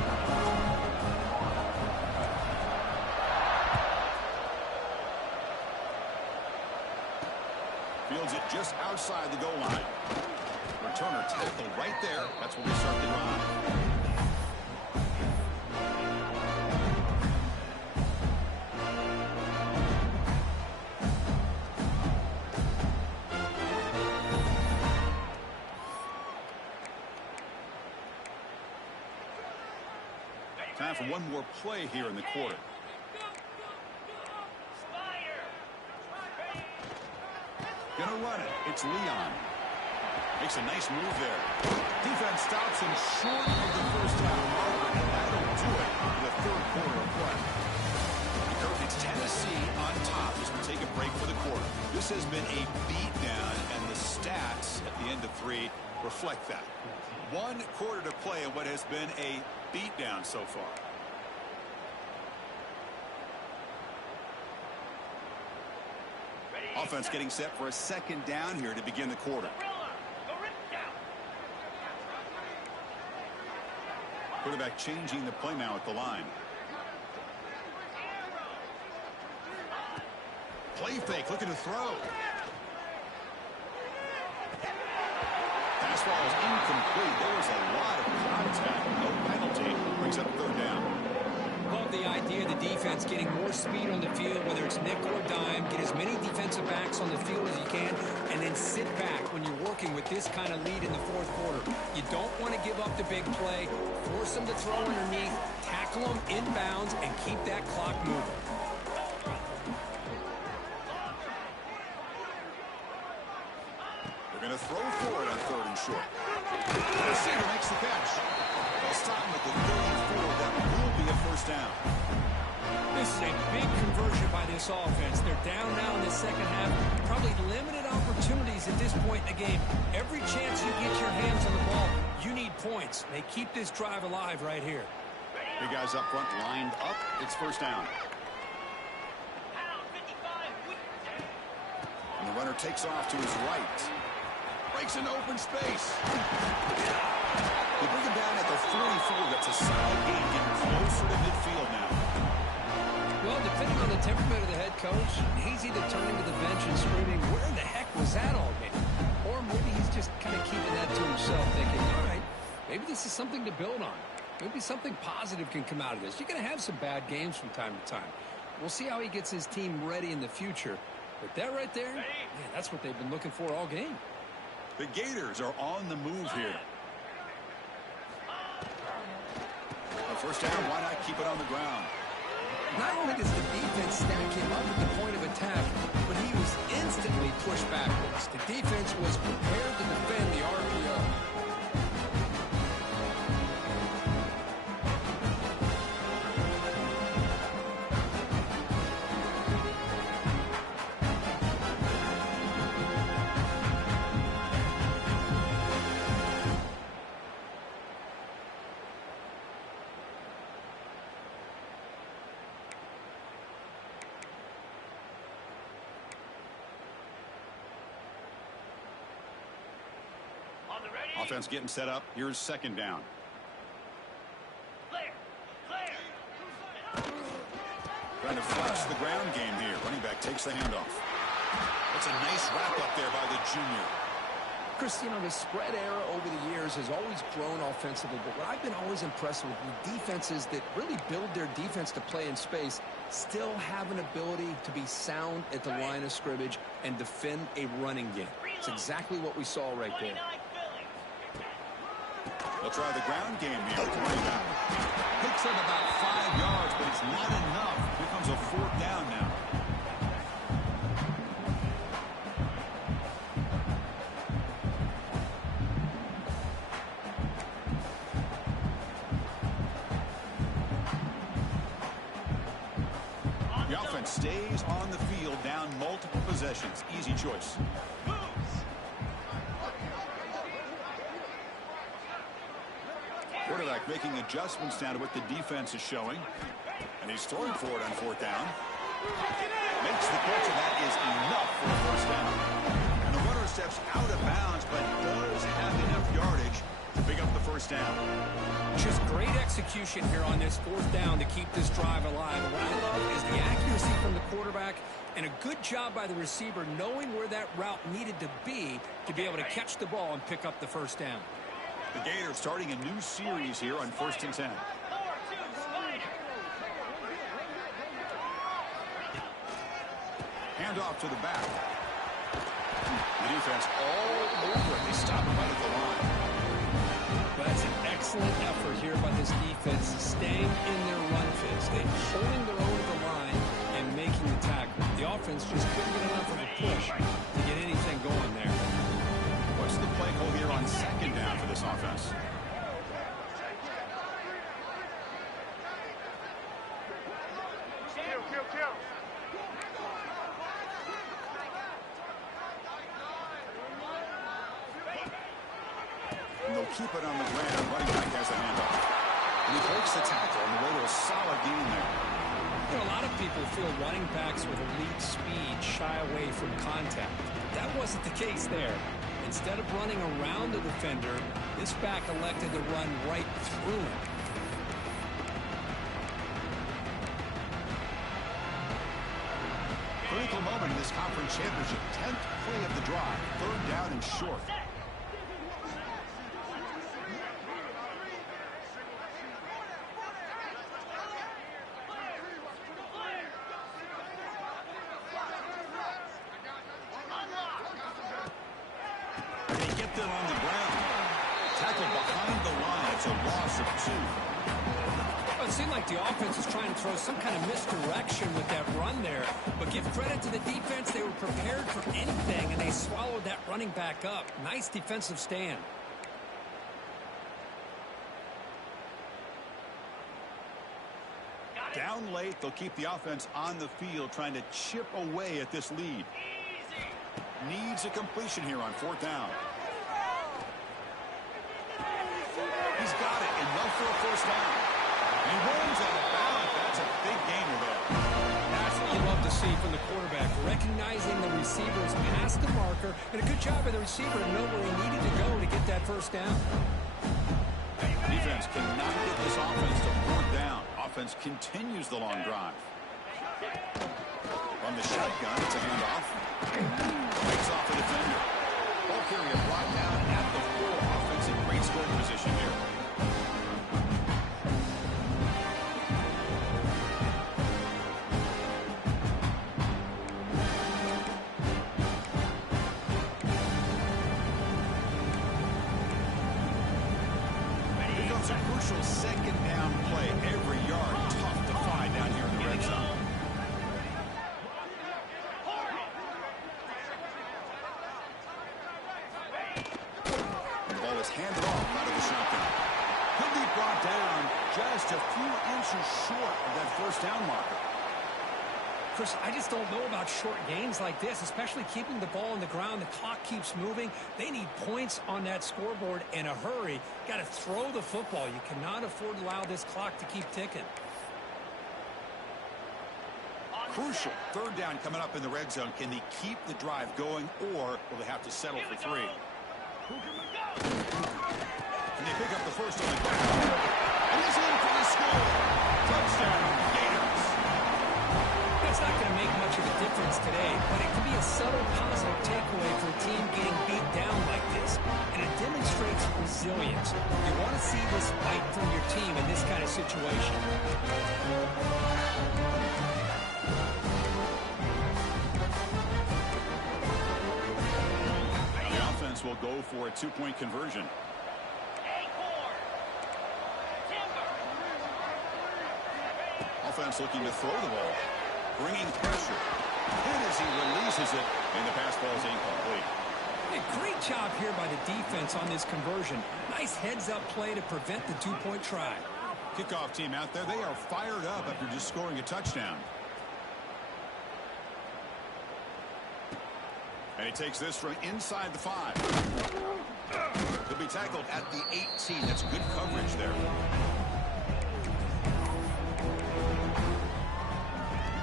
Fields it just outside the goal line. Returner tackled right there. That's where we start the drive. Time for one more play here in the quarter. Gonna run it. It's Leon. Makes a nice move there. Defense stops him short of the 1st down marker, and that'll do it for the 3rd quarter of play. It's Tennessee on top as we take a break for the quarter. This has been a beatdown, and the stats at the end of 3 reflect that. 1 quarter to play in what has been a beatdown so far. Offense getting set for a 2nd down here to begin the quarter. Quarterback changing the play now at the line. Play fake, looking to throw. Pass ball is incomplete. There was a lot of contact. No penalty. Brings up 3rd down. on the field as you can, and then sit back when you're working with this kind of lead in the fourth quarter. You don't want to give up the big play. Force them to throw underneath, tackle them inbounds, and keep that clock moving. They're going to throw for it on 3rd and short. The receiver makes the catch. They'll stop him at the 34. That will be a first down. This is a big conversion by this offense. They're down now in the second half. Probably limited opportunities at this point in the game. Every chance you get your hands on the ball, you need points. They keep this drive alive right here. Big guys up front lined up. It's first down. And the runner takes off to his right. Breaks into open space. They bring him down at the 44. That's a solid gain, getting closer to midfield now. Well, depending on the temperament of the head coach, he's either turning to the bench and screaming, where the heck was that all game? Or maybe he's just kind of keeping that to himself, thinking, all right, maybe this is something to build on. Maybe something positive can come out of this. You're going to have some bad games from time to time. We'll see how he gets his team ready in the future. But that right there, man, that's what they've been looking for all game. The Gators are on the move here. A first down, why not keep it on the ground? Not only does the defense stack him up at the point of attack, but he was instantly pushed backwards. The defense was prepared to defend the RPO. Offense getting set up. Here's second down. Trying to flex the ground game here. Running back takes the handoff. That's a nice wrap up there by the junior. Chris, you know, the spread era over the years has always grown offensively, but what I've been always impressed with the defenses that really build their defense to play in space still have an ability to be sound at the line of scrimmage and defend a running game. It's exactly what we saw right there. They'll try the ground game here. Running back picks up about 5 yards, but it's not enough. Here comes a fourth down now. The offense stays on the field, down multiple possessions. Easy choice. Quarterback making adjustments down to what the defense is showing. And he's throwing for it on fourth down. Makes the catch, and that is enough for a first down. And the runner steps out of bounds, but does have enough yardage to pick up the first down. Just great execution here on this fourth down to keep this drive alive. And what I love is the accuracy from the quarterback and a good job by the receiver knowing where that route needed to be able to catch the ball and pick up the first down. The Gators starting a new series here on 1st and 10. Handoff to the back. The defense all over it. They stop him right at the line. Well, that's an excellent effort here by this defense, staying in their run phase. They're holding their own at the line and making the tackle. The offense just couldn't get enough of a push to get anything going there. What's the play call here on second down for this offense? And they'll keep it on the ground. Running back has the handoff. And he breaks the tackle on the way to a solid gain there. You know, a lot of people feel running backs with elite speed shy away from contact. That wasn't the case there. Instead of running around the defender, this back elected to run right through him. Critical moment in this conference championship. 10th play of the drive. 3rd down and short. still on the ground. Tackled behind the line. It's a loss of 2. Well, it seemed like the offense was trying to throw some kind of misdirection with that run there. But give credit to the defense. They were prepared for anything, and they swallowed that running back up. Nice defensive stand. Down late, they'll keep the offense on the field, trying to chip away at this lead. Needs a completion here on 4th down. He's got it, enough for a 1st down. He runs out of bounds. That's a big gainer there. That's what you love to see from the quarterback, recognizing the receivers past the marker, and a good job by the receiver to know where he needed to go to get that 1st down. Defense cannot get this offense to 4th down. Offense continues the long drive. From the shotgun, it's a handoff. Breaks off the defender. Ball carrier brought down at the 4. Offense in great scoring position here. Here comes a crucial 2nd down play. Every yard tough to find down here in the red zone. Handed off out of the shotgun. He'll be brought down just a few inches short of that 1st down marker. Chris, I just don't know about short gains like this, especially keeping the ball on the ground. The clock keeps moving. They need points on that scoreboard in a hurry. Got to throw the football. You cannot afford to allow this clock to keep ticking. Crucial 3rd down coming up in the red zone. Can they keep the drive going, or will they have to settle for 3? And they pick up the 1st on the ground. And he's in for the score. Touchdown, Gators. That's not going to make much of a difference today, but it can be a subtle positive takeaway for a team getting beat down like this. And it demonstrates resilience. You want to see this fight from your team in this kind of situation. Will go for a 2-point conversion. Offense looking to throw the ball, bringing pressure. And as he releases it, and the pass ball is incomplete. A great job here by the defense on this conversion. Nice heads-up play to prevent the 2-point try. Kickoff team out there, they are fired up after just scoring a touchdown. And he takes this from inside the 5. He'll be tackled at the 18. That's good coverage there.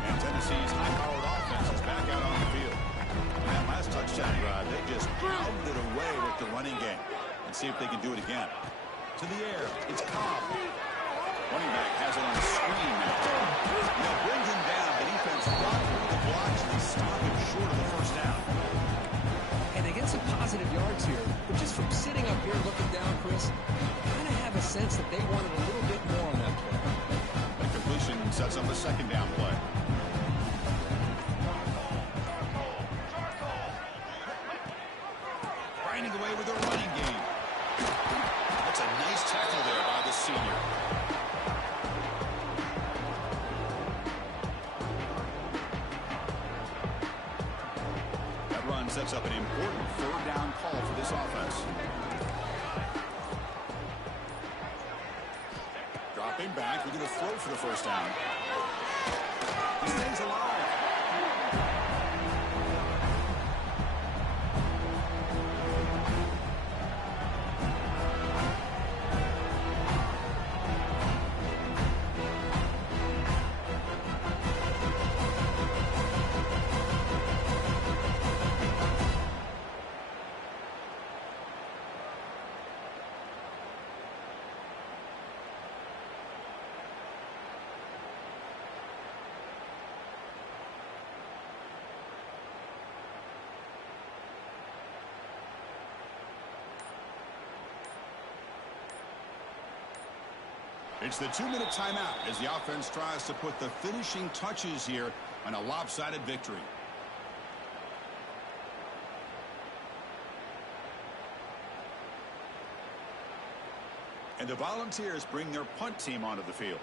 And Tennessee's high-powered offense is back out on the field. And that last touchdown drive, they just pounded away with the running game. And see if they can do it again. To the air, it's Cobb. Running back has it on the screen now. They'll bring him down. The defense got through the blocks and they stop him short of the 1st down. And they get some positive yards here, but just from sitting up here looking down, Chris, kind of have a sense that they wanted a little bit more on that play. The completion sets up a 2nd down play. Grinding away with a running game. That's a nice tackle there by the senior. That run sets up an important 3rd down call for this offense. Dropping back, we're going to throw for the 1st down. He stays alive. It's the 2-minute timeout as the offense tries to put the finishing touches here on a lopsided victory. And the Volunteers bring their punt team onto the field.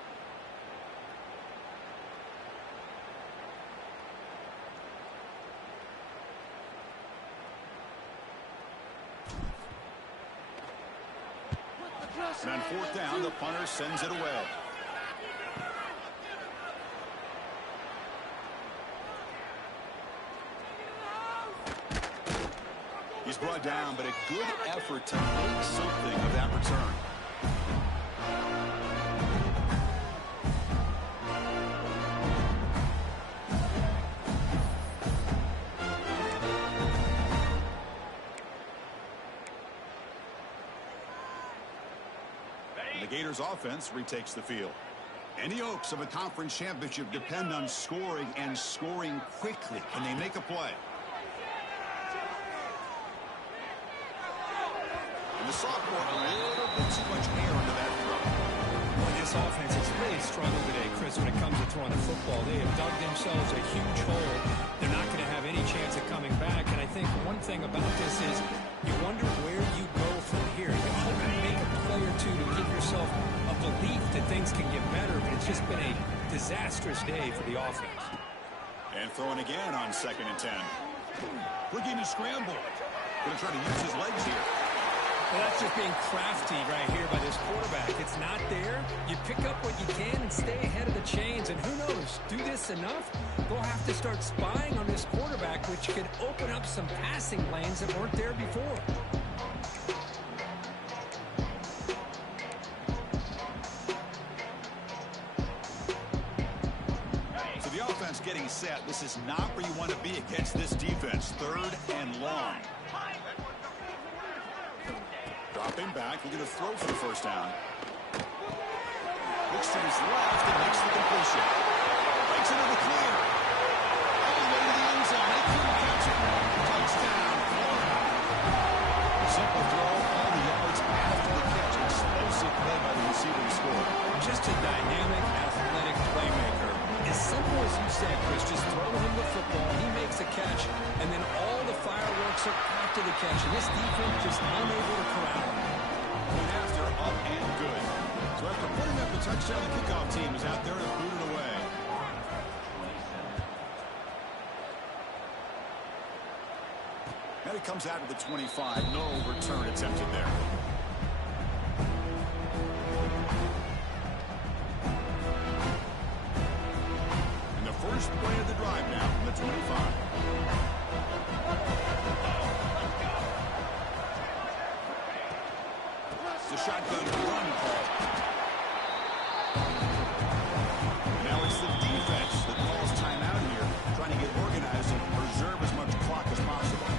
And on fourth down, the punter sends it away. He's brought down, but a good effort to make something of that return. The Gators offense retakes the field. Any hopes of a conference championship depend on scoring and scoring quickly. Can they make a play? And the sophomore, a little bit too much air into that throw. Well, this offense has really struggled today, Chris, when it comes to throwing the football. They have dug themselves a huge hole. They're not going to have any chance of coming back. And I think one thing about this is you wonder where you go from here. You hope to make a play or two to give yourself a belief that things can get better, but it's just been a disastrous day for the offense. And throwing again on 2nd and 10. Looking to scramble. Going to try to use his legs here. Well, that's just being crafty right here by this quarterback. It's not there. You pick up what you can and stay ahead of the chains. And who knows, do this enough, they'll have to start spying on this quarterback, which could open up some passing lanes that weren't there before. So the offense getting set. This is not where you want to be against this defense. 3rd and long. Dropping back, looking to throw for the first down. Looks to his left and makes the completion. Breaks into the clear. All the way to the end zone. They couldn't catch it. Touchdown, Florida. Simple throw, all the yards after the catch. Explosive play by the receiver to score. Just a dynamic, athletic playmaker. As simple as you said, Chris, just throw him the football, he makes a catch, and then all the fireworks are after the catch. And this defense just unable to corral him. Point after, up and good. So after putting up the touchdown, the kickoff team is out there to boot it away. And it comes out of the 25. No return attempted there. And the first play of the drive now from the 25. It's a shotgun run call. Now it's the defense that calls timeout here, trying to get organized and preserve as much clock as possible.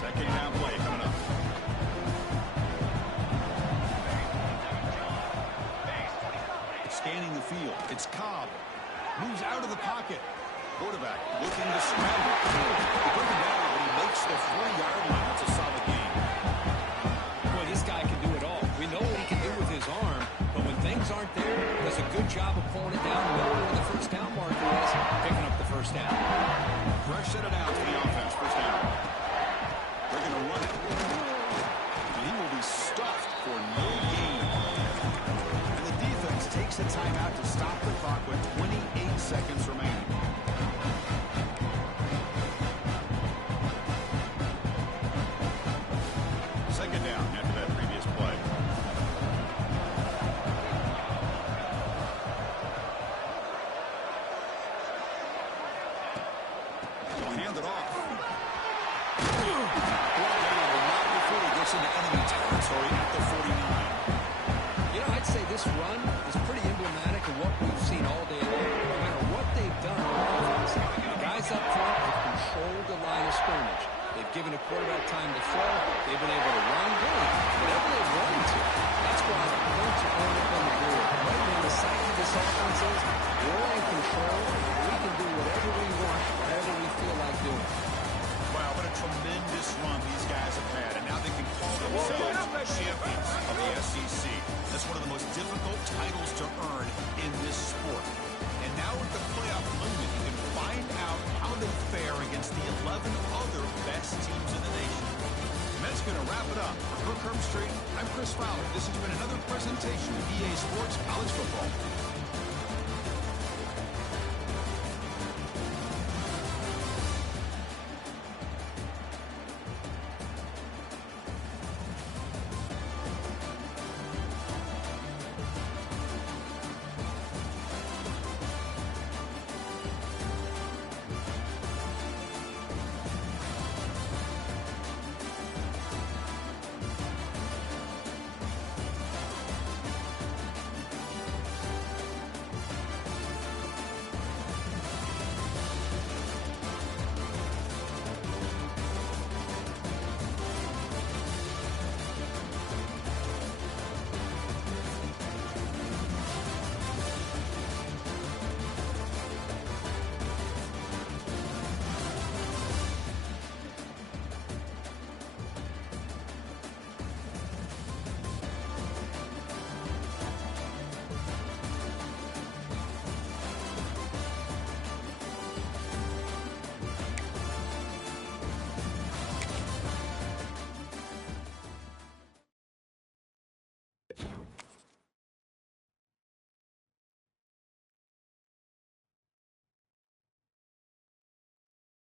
2nd down play coming up. Scanning the field. It's Cobb. Moves out of the pocket. Quarterback looking to scramble. They bring him down, but he makes the 4-yard line. That's a solid game. Boy, this guy can do it all. We know what he can do with his arm, but when things aren't there, does a good job of pulling it down, knowing where the first down marker is, picking up the first down. Fresh set it out to the offense. First down. They're going to run it. And he will be stuffed for no gain. And the defense takes a timeout to stop the clock with 28 seconds remaining. Second down after that previous play. He'll hand it off. Brought down, but not before he gets into enemy territory at the 49. You know, I'd say this run is pretty emblematic of what we've seen all day long. No matter what they've done on offense, the guys up front have controlled the line of scrimmage. They've given a quarterback time to throw. They've been able to run really whatever they've wanted to. That's why the points are going up on the board. Right now, the psyche of this offense is we're in control. We can do whatever we want, whatever we feel like doing. Wow, what a tremendous run these guys have had. And now they can call themselves champions of the SEC. That's one of the most difficult titles to earn in this sport. And now with the playoff looming, you can find out how they fare against the 11 other best teams in the nation. Mets going to wrap it up. For Kirk Herbstreit, I'm Chris Fowler. This has been another presentation of EA Sports College Football.